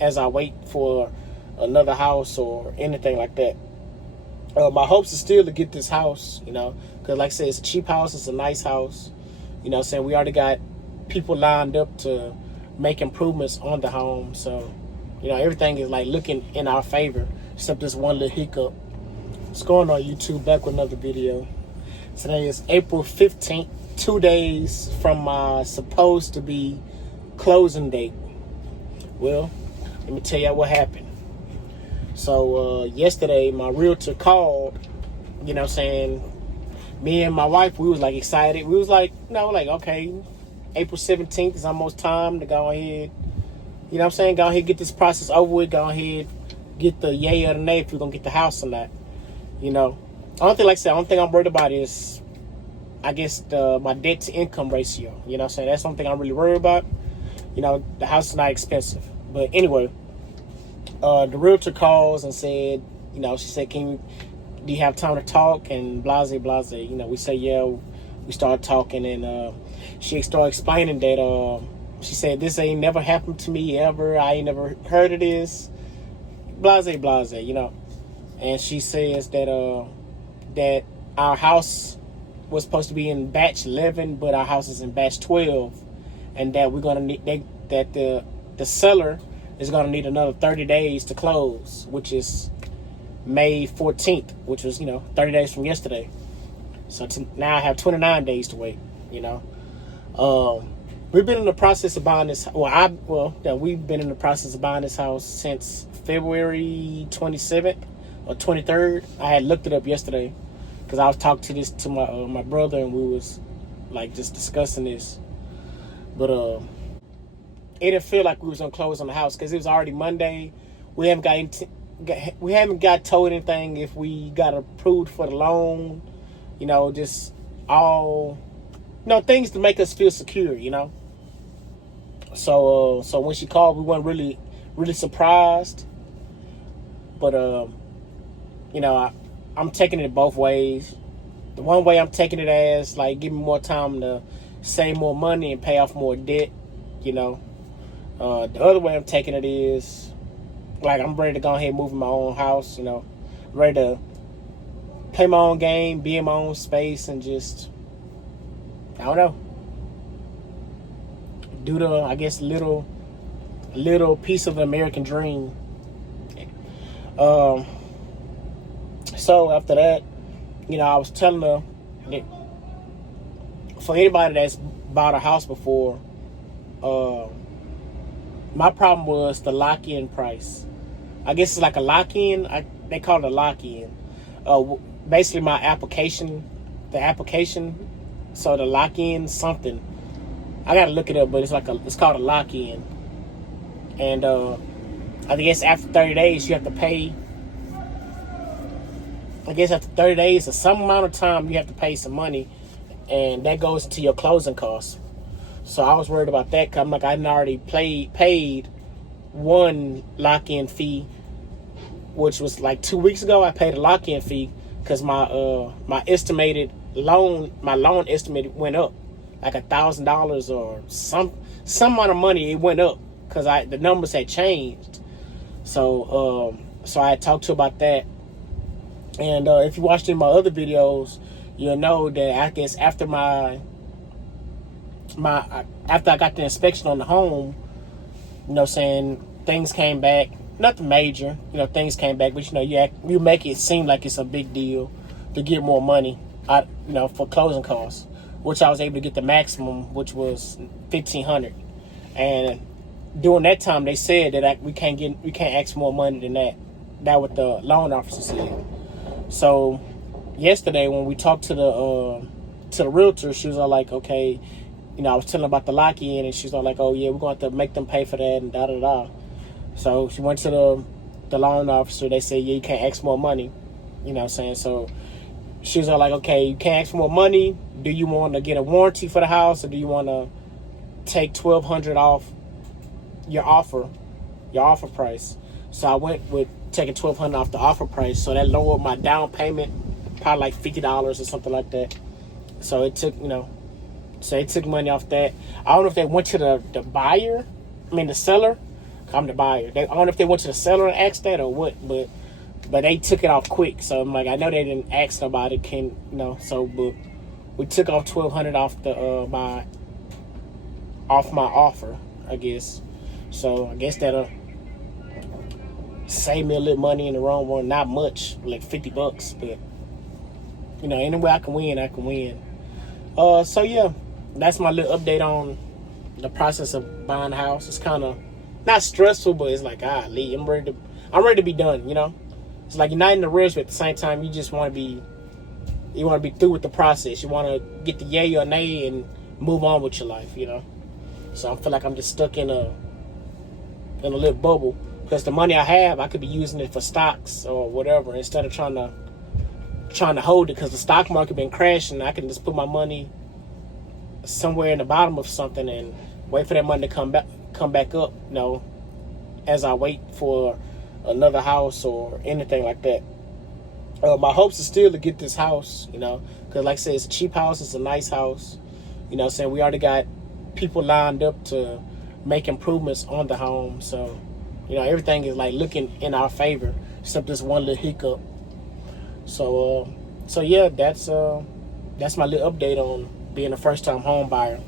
as I wait for another house or anything like that. My hopes is still to get this house, because like I said, it's a cheap house, it's a nice house. Saying we already got people lined up to make improvements on the home. So, everything is like looking in our favor, except this one little hiccup. What's going on, YouTube? Back with another video. Today is April 15th, 2 days from my supposed to be closing date. Well, let me tell you what happened. So yesterday, my realtor called, saying, me and my wife, we was like excited. We was like, okay, April 17th is almost time to go ahead, go ahead, get this process over with, go ahead, get the yay or the nay if we're going to get the house or not. I don't think, like I said, I don't think I'm worried about is, I guess, my debt to income ratio. That's the only thing I'm really worried about. The house is not expensive. But anyway, the realtor calls and said, she said, do you have time to talk? And blase. We say, yeah. We started talking, and she started explaining that she said, this ain't never happened to me ever. I ain't never heard of this. Blase, And she says that that our house was supposed to be in batch 11, but our house is in batch 12, and that we're gonna need that the seller is gonna need another 30 days to close, which is May 14th, which was 30 days from yesterday. So now I have 29 days to wait. We've been in the process of buying this. We've been in the process of buying this house since February 27th or 23rd. I had looked it up yesterday because I was talking to my brother, and we was like just discussing this. But it didn't feel like we was gonna close on the house because it was already Monday. We haven't got told anything if we got approved for the loan. Just all things to make us feel secure. So when she called, we weren't really surprised. But I'm taking it both ways. The one way I'm taking it as like give me more time to save more money and pay off more debt. The other way I'm taking it is like I'm ready to go ahead and move in my own house. Ready to play my own game, be in my own space, and just do the, I guess, little piece of the American dream. So after that, I was telling her that for anybody that's bought a house before, my problem was the lock-in price. I guess it's like a lock-in. They call it a lock-in. Basically, the application. So the lock-in something. I gotta look it up, but it's called a lock-in. And I guess after 30 days, you have to pay. I guess after 30 days or some amount of time, you have to pay some money, and that goes to your closing costs. So I was worried about that because I'm like, I already paid one lock-in fee, which was like 2 weeks ago. I paid a lock-in fee because my loan estimate went up like $1,000 or some amount of money. It went up because the numbers had changed. So I had talked to her about that. And if you watched any of my other videos, you'll know that I guess after after I got the inspection on the home, saying things came back, nothing major, things came back, but you make it seem like it's a big deal to get more money out, for closing costs, which I was able to get the maximum, which was $1,500. And during that time, they said that we can't ask for more money than that. That what the loan officer said. So yesterday when we talked to the realtor, she was all like, okay, I was telling her about the lock-in, and she's all like, oh yeah, we're going to have to make them pay for that and da-da-da. So she went to the loan officer. They said, yeah, you can't ask more money. So she was all like, okay, you can't ask for more money. Do you want to get a warranty for the house, or do you want to take $1,200 off your offer price? So I went with taking $1,200 off the offer price. So that lowered my down payment, probably like $50 or something like that. So it took, so they took money off that. I don't know if they went to the seller, I'm the buyer. I don't know if they went to the seller and asked that or what, but they took it off quick. So I'm like, I know they didn't ask nobody. But we took off $1,200 off the off my offer, I guess. So I guess that'll save me a little money in the wrong one. Not much, like $50, but any way I can win, I can win. So yeah, that's my little update on the process of buying a house. It's kind of not stressful, but it's like, Lee, I'm ready to be done. It's like you're not in a rush, but at the same time, you just want to be through with the process. You want to get the yay or nay and move on with your life. So I feel like I'm just stuck in a little bubble, because the money I have, I could be using it for stocks or whatever, instead of trying to hold it, because the stock market been crashing. I can just put my money somewhere in the bottom of something and wait for that money to come back up, as I wait for another house or anything like that. My hopes is still to get this house, because like I said, it's a cheap house, it's a nice house. We already got people lined up to make improvements on the home. So, everything is like looking in our favor, except this one little hiccup. So yeah, that's my little update on being a first-time home buyer.